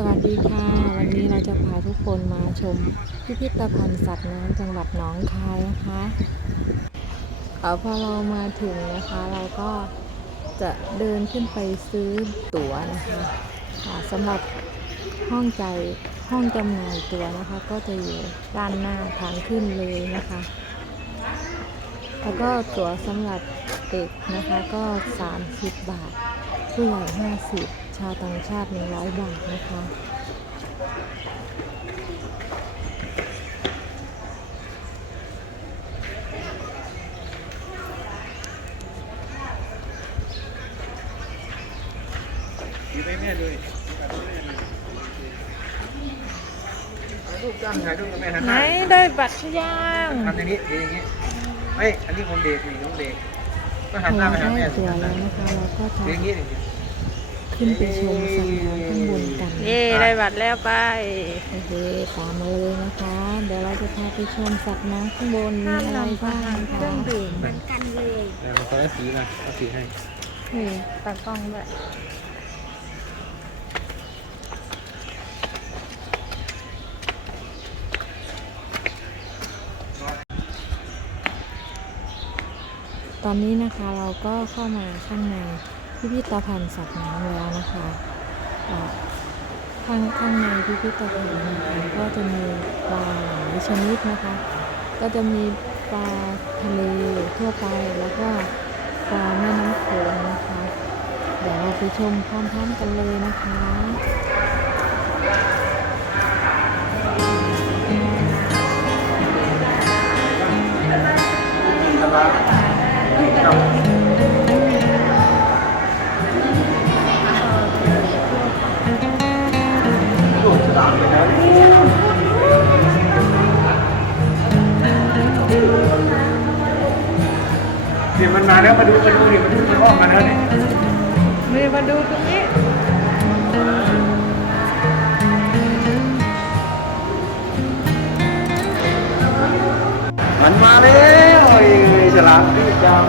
สวัสดีค่ะวันนี้เราจะพาทุกคนมาชมพิพิธภัณฑ์สัตว์น้ำจังหวัดหนองคายนะคะพอเรามาถึงนะคะเราก็จะเดินขึ้นไปซื้อตั๋วนะคะสำหรับห้องจำหน่ายตั๋วนะคะก็จะอยู่ด้านหน้าทางขึ้นเลยนะคะแล้วก็ตั๋วสำหรับเด็กนะคะก็30 บาทผู้ใหญ่50ชาวต่างชาติ100 บาทนะคะยืมให้แม่เลยถ่ายรูปจ้างถ่ายรูปกับแม่หันห ไหน น้า ได้บัตรยัง ทำอย่างนี้อย่างนี้เฮ้ยอันนี้ของเด็กนี่น้องเด็กก็หันหน้า เรา ไปหา ได้ แม่ ตั๋วแล้วนะคะเราก็จะ อย่างนี้อย่างนี้ ขึ้นไปชมสัตว์น้ำข้างบนกัน เย่ได้บัตรแล้วไป โอเคตามมาเลยนะคะ เดี๋ยวเราจะพาไปชมสัตว์น้ำข้างบนมีอะไรบ้างนะคะ เหมือนกันเลย แต่เราก็สีนะก็สีให้ นี่ตากล้องด้วย ตอนนี้นะคะเราก็เข้ามาข้างในพิพิธภัณฑ์สัตว์น้ำแล้วนะคะข้างในพิพิธภัณฑ์นะคะก็จะมีปลาหลายชนิดนะคะก็จะมีปลาทะเลทั่วไปแล้วก็ปลาแม่น้ำโขงนะคะเดี๋ยวเราไปชมพร้อมๆกันเลยนะคะเดี๋ยวมันมาแล้วมาดูดิมันออกมาแล้วเนี่ย นี่มาดูตรงนี้ มันมาแล้วไอ้ฉลามที่จาม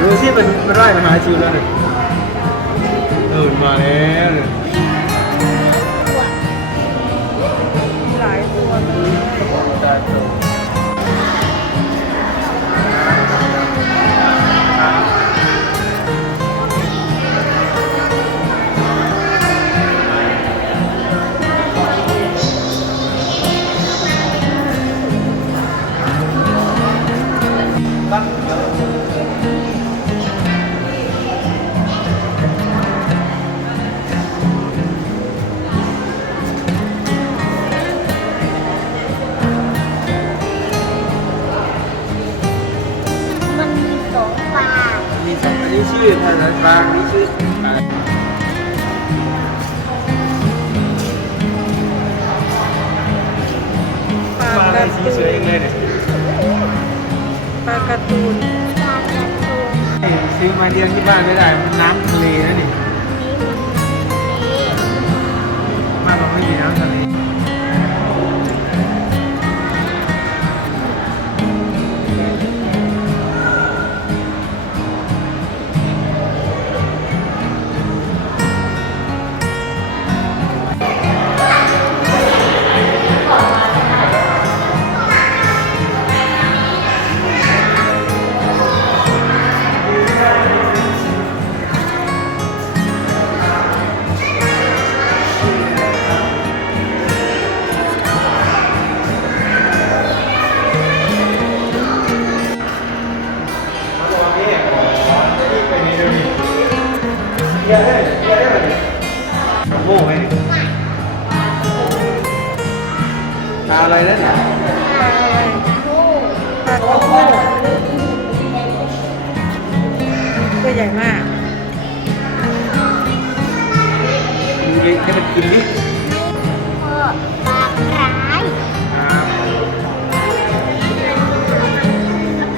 ดูสิมันไล่มาหาชิวแล้วเนี่ยมาแล้วเนี่ย หลายตัวเลย มันมีสองปลา มีสองอันนี้ชื่อภาษาบางนี่ชื่ออะไร ปลา ปลาอะไร การ์ สี ตู สวย น เองเลยเนี่ย ปลาการ์ตูน ปลากระทง ซื้อมาเลี้ยงที่บ้านไม่ได้มันน้ำทะเลนะนี่ นี้มัน บ้านเราไม่มีน้ำทะเลเยอะเลยโม่ไหมตาอะไรนั่นเนี่ย ปลาอะไร โอ้ ญ่มาก ดูดิให้มันกินดิ พ่อปากร้าย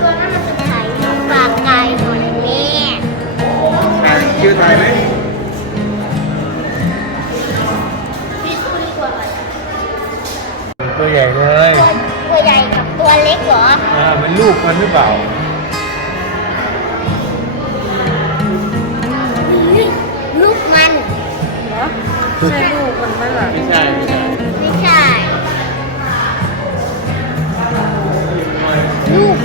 ตัวนั้นมันจะไข่ปากไก่หมดแม่ ถ่ายชื่อถ่ายไหม พี่พูดตัวอะไร ตัวใหญ่เลย ตัวใหญ่กับตัวเล็กเหรอ มันลูกมันหรือเปล่า ลูกมัน เหรอใช่ลูกมันไหมล่ะ ไม่ใช่ไม่ใช่ ไม่ใช่ ลูก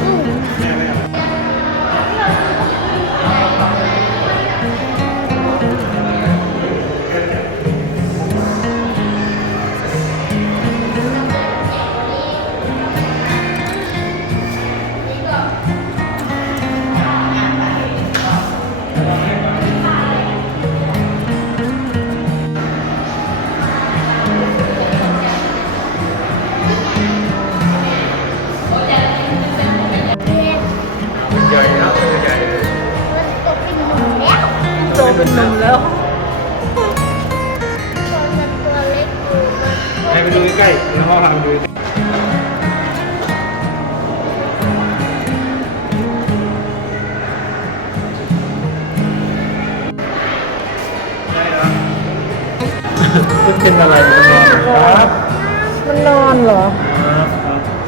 ใหญ่นะตัวใหญ่เลย มันตกเป็นหนุ่มแล้ว โตเป็นหนุ่มแล้ว ตัวมันตัวเล็กอยู่มัน ให้ไปดูใกล้ๆแล้วพ่อพาไปดูใช่เหรอมันเป็นอะไรมันนอนครับ มันนอนเหรอ ครับ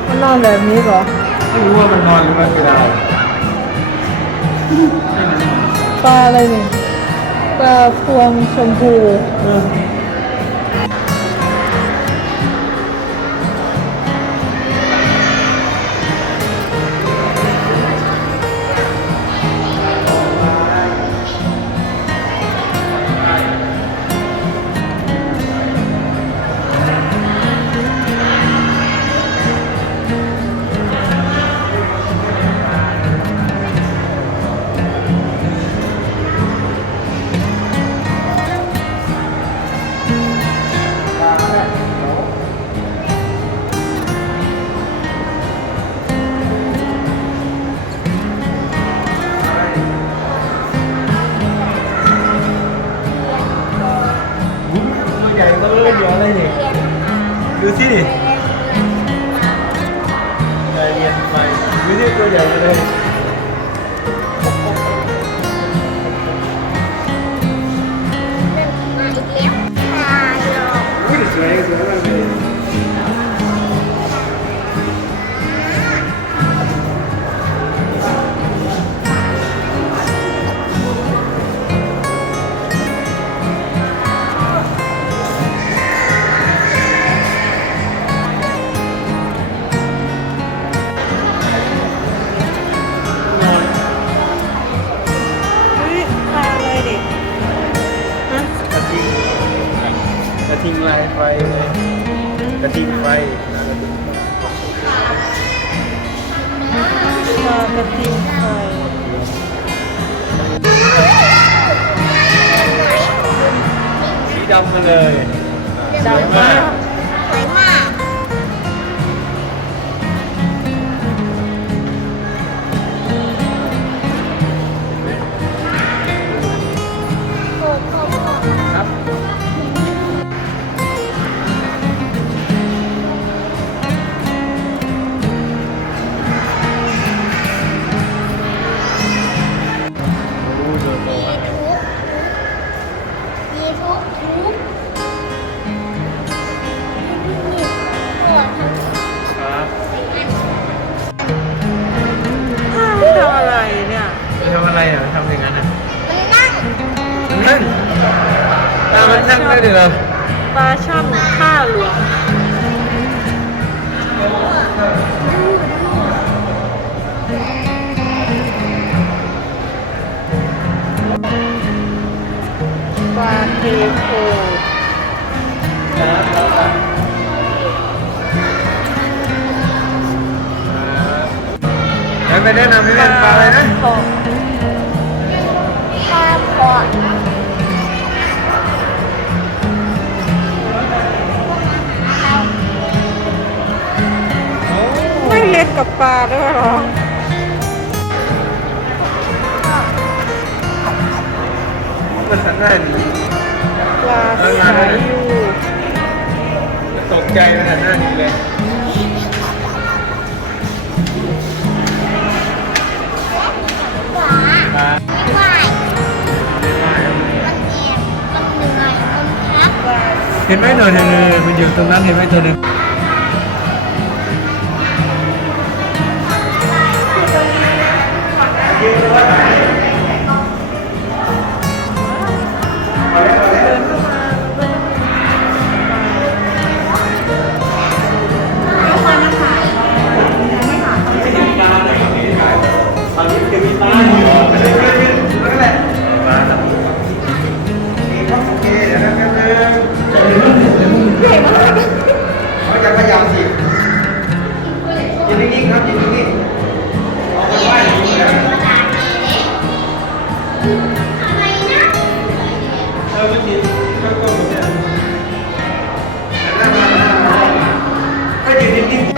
มันนอนแบบนี้เหรอ ไม่รู้ว่ามันนอนหรือมันเป็นอะไร ปลาอะไรนี่ปลาพวงชมพู ตัวใหญ่มาเลยอยู่อะไรนี่ดูสิใหญ่เรียนไปดูสิตัวใหญ่เลย มาอีกแล้วตาหลอก อุ้ยสวยสวยมากเลย เฮ้ยปลาอะไรดิฮะ กระทิงกระทิงลายไฟเลยกระทิงไฟ ปลากระทิงไฟ สีดำมาเลย ดำมาก สวยมากโอ้โห ครับ ดูดูดู มีทุกนี่ตัวทั้ง ครับ ทำอะไรเนี่ย ทำอะไรอ่ะทำอย่างนั้นอ่ะ มันนั่ง มันนั่งมันนั่งได้เลยเหรอ ปลาช่อนข้าหลวงปลาเทโพ แล้วไปแนะนำให้เล่นปลาอะไรนะ ทอง ปลาปอด ไม่เล่นกับปลาด้วยเหรอ มันหันหน้าหนี ปลาขายอยู่ ตกใจมันหันหน้าหนีเลย ขวา ปลา ไม่ไหวมันแอบมันเหนื่อยมันพัก เห็นไหมหน่อยหนึ่งมันอยู่ตรงนั้นเห็นไหมตัวหนึ่ง เขาจะพยายามสิยืนนิ่งๆครับยืนนิ่งๆเอาไปไหว้อย่างนี้นะ อะไรนะ เมื่อกี้ก็ผมเนี่ย หันหน้ามาให้ยืนนิ่งๆ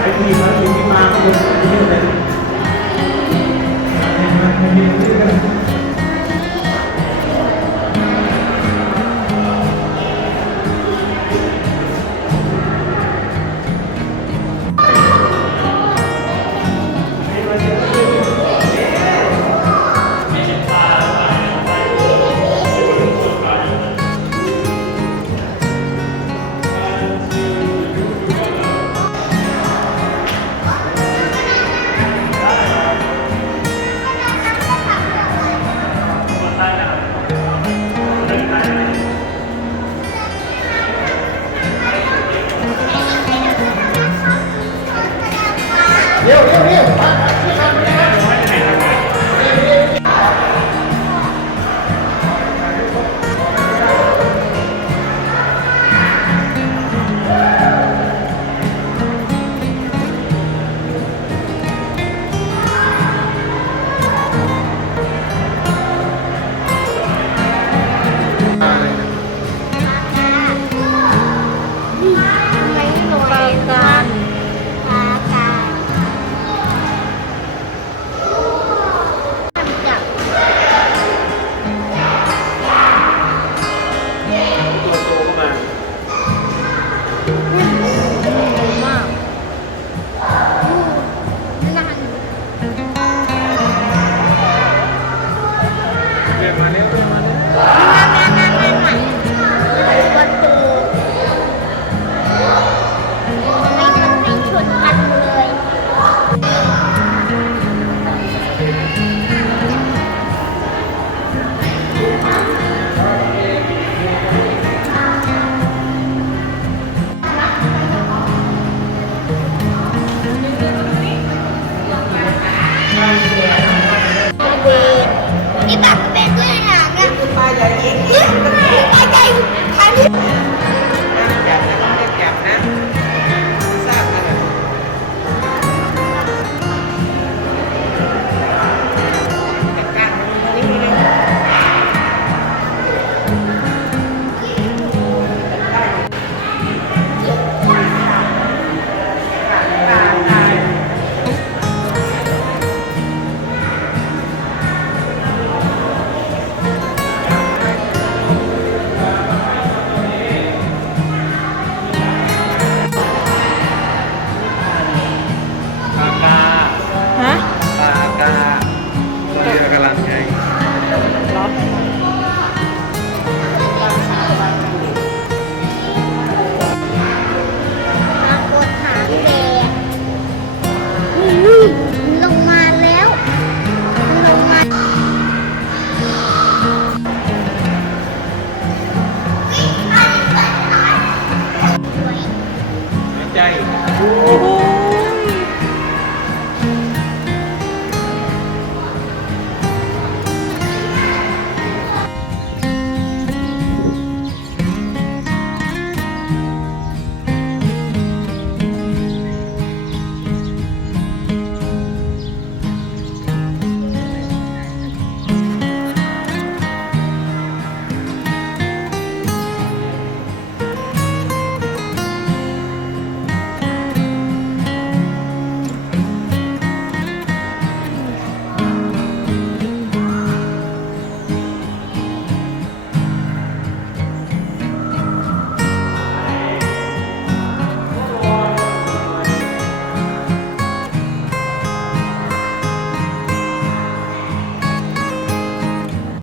ไอ้ที่มันอยู่ที่มาก็เป็นเยอะเลยมันมีเรื่อง เร็ว